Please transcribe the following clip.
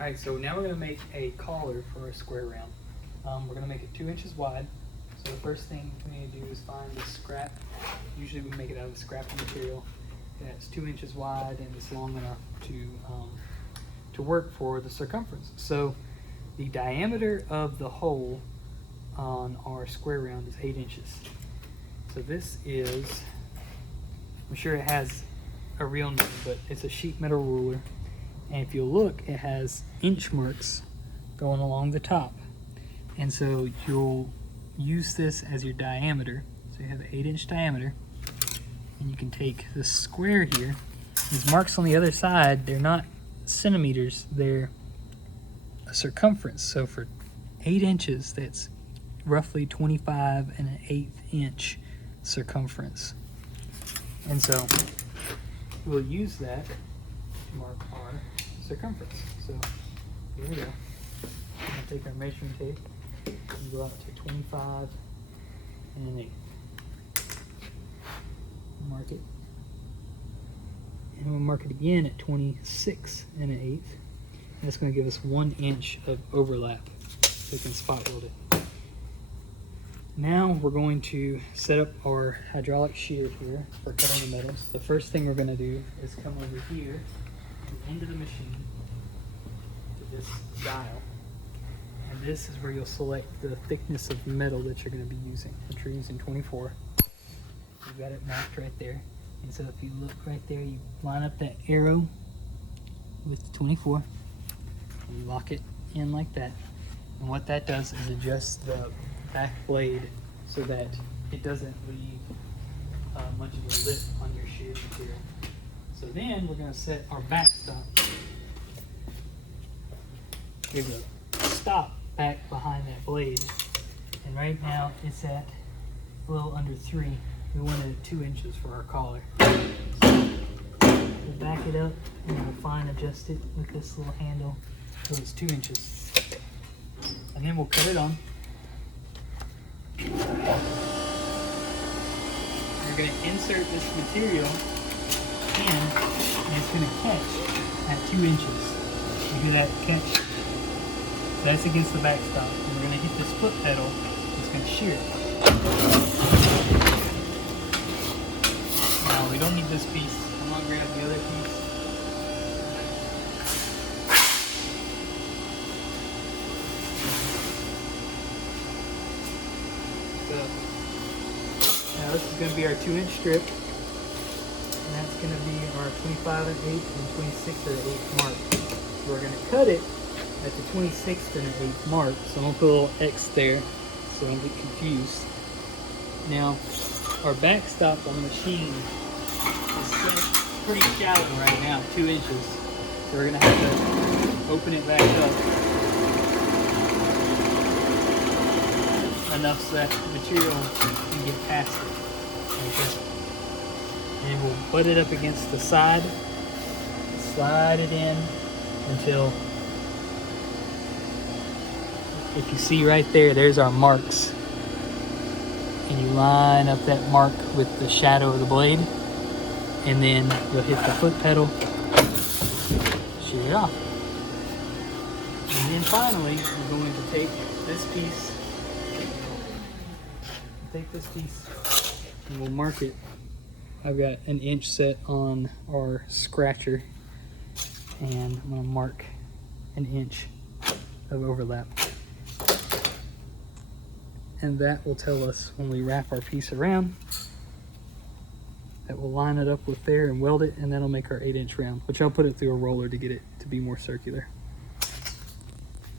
Alright, so now we're going to make a collar for a square round. We're going to make it 2 inches wide. So the first thing we need to do is find the scrap. Usually we make it out of scrap material that's 2 inches wide and it's long enough to work for the circumference. So the diameter of the hole on our square round is 8 inches. So this is, I'm sure it has a real name, but it's a sheet metal ruler. And if you look, it has inch marks going along the top. And so you'll use this as your diameter. So you have an 8-inch diameter. And you can take the square here. These marks on the other side, they're not centimeters, they're a circumference. So for 8 inches, that's roughly 25 and 1/8 inch circumference. And so we'll use that to mark our circumference. So here we go. I'm going to take our measuring tape and go out to 25 and 1/8. Mark it. And we'll mark it again at 26 and 1/8. That's going to give us 1 inch of overlap so we can spot weld it. Now we're going to set up our hydraulic shear here for cutting the metals. The first thing we're going to do is come over here to the end of the machine to this dial. And this is where you'll select the thickness of metal that you're going to be using, which we're using 24. You've got it marked right there. And so if you look right there, you line up that arrow with the 24 and you lock it in like that. And what that does is adjust the back blade so that it doesn't leave much of a lip on your shear material. So then we're going to set our backstop. There's a stop back behind that blade, and right now it's at a little under 3. We wanted it 2 inches for our collar. So we'll back it up and we'll fine adjust it with this little handle so it's 2 inches. And then we'll cut it on. We're going to insert this material in, and it's going to catch at 2 inches. You hear that catch? That's against the backstop. And we're going to hit this foot pedal. It's going to shear. Now we don't need this piece. I'm going to grab the other piece. Now this is going to be our 2-inch strip, and that's going to be our 25 and 1/8 and 26 and 1/8 mark. So we're going to cut it at the 26th and 1/8 mark. So I'm going to put a little X there so I don't get confused. Now our backstop on the machine is set pretty shallow right now, 2 inches. So we're going to have to open it back up enough so that the material can get past it. Like this. And we'll butt it up against the side, slide it in until, if you see right there, there's our marks. And you line up that mark with the shadow of the blade, and then you'll hit the foot pedal, shear it off. And then finally, we're going to take this piece, and we'll mark it. I've got an inch set on our scratcher, and I'm going to mark an inch of overlap. And that will tell us when we wrap our piece around, that we'll line it up with there and weld it, and that'll make our 8-inch round, which I'll put it through a roller to get it to be more circular.